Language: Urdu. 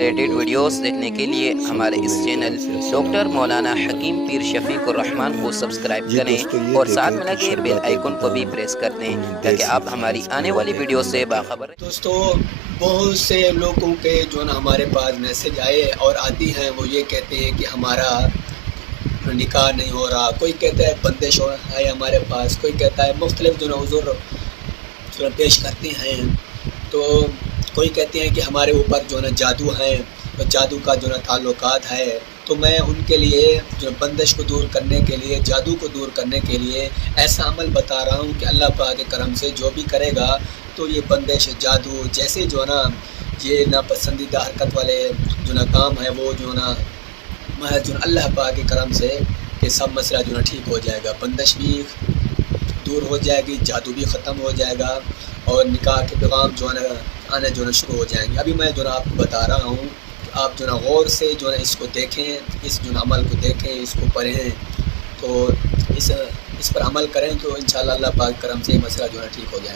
ریلیٹڈ ویڈیوز دیکھنے کے لیے ہمارے اس چینل ڈاکٹر مولانا حکیم پیر شفیق الرحمان کو سبسکرائب کریں اور ساتھ میں لگے بیل آئیکن کو بھی پریس کر دیں تاکہ آپ ہماری آنے والی ویڈیو سے باخبر رہیں۔ دوستو، بہت سے لوگوں کے جو نا ہمارے پاس میسج آئے اور آتی ہیں، وہ یہ کہتے ہیں کہ ہمارا نکاح نہیں ہو رہا، کوئی کہتا ہے بندش ہے ہمارے پاس، کوئی کہتا ہے مختلف جو نا عذر پیش کرتے ہیں، تو کوئی کہتے ہیں کہ ہمارے اوپر جو نا جادو ہے اور جادو کا جو نا تعلقات ہے۔ تو میں ان کے لیے جو بندش کو دور کرنے کے لیے، جادو کو دور کرنے کے لیے ایسا عمل بتا رہا ہوں کہ اللہ پاک کے کرم سے جو بھی کرے گا تو یہ بندش، جادو جیسے جو نا یہ ناپسندیدہ حرکت والے جو نا کام ہے، وہ جو نا محض جو اللہ پاک کے کرم سے کہ سب مسئلہ جو نا ٹھیک ہو جائے گا، بندش بھی دور ہو جائے گی، جادو بھی ختم ہو جائے گا اور نکاح کے پیغام جو ہے آنے جو نا شروع ہو جائیں گے۔ ابھی میں جو نا آپ کو بتا رہا ہوں کہ آپ جو نا غور سے جو نا اس کو دیکھیں، اس جو نا عمل کو دیکھیں، اس کو پڑھیں، تو اس پر عمل کریں تو انشاءاللہ اللہ پاک کرم سے یہ مسئلہ جو ہے ٹھیک ہو جائے گا۔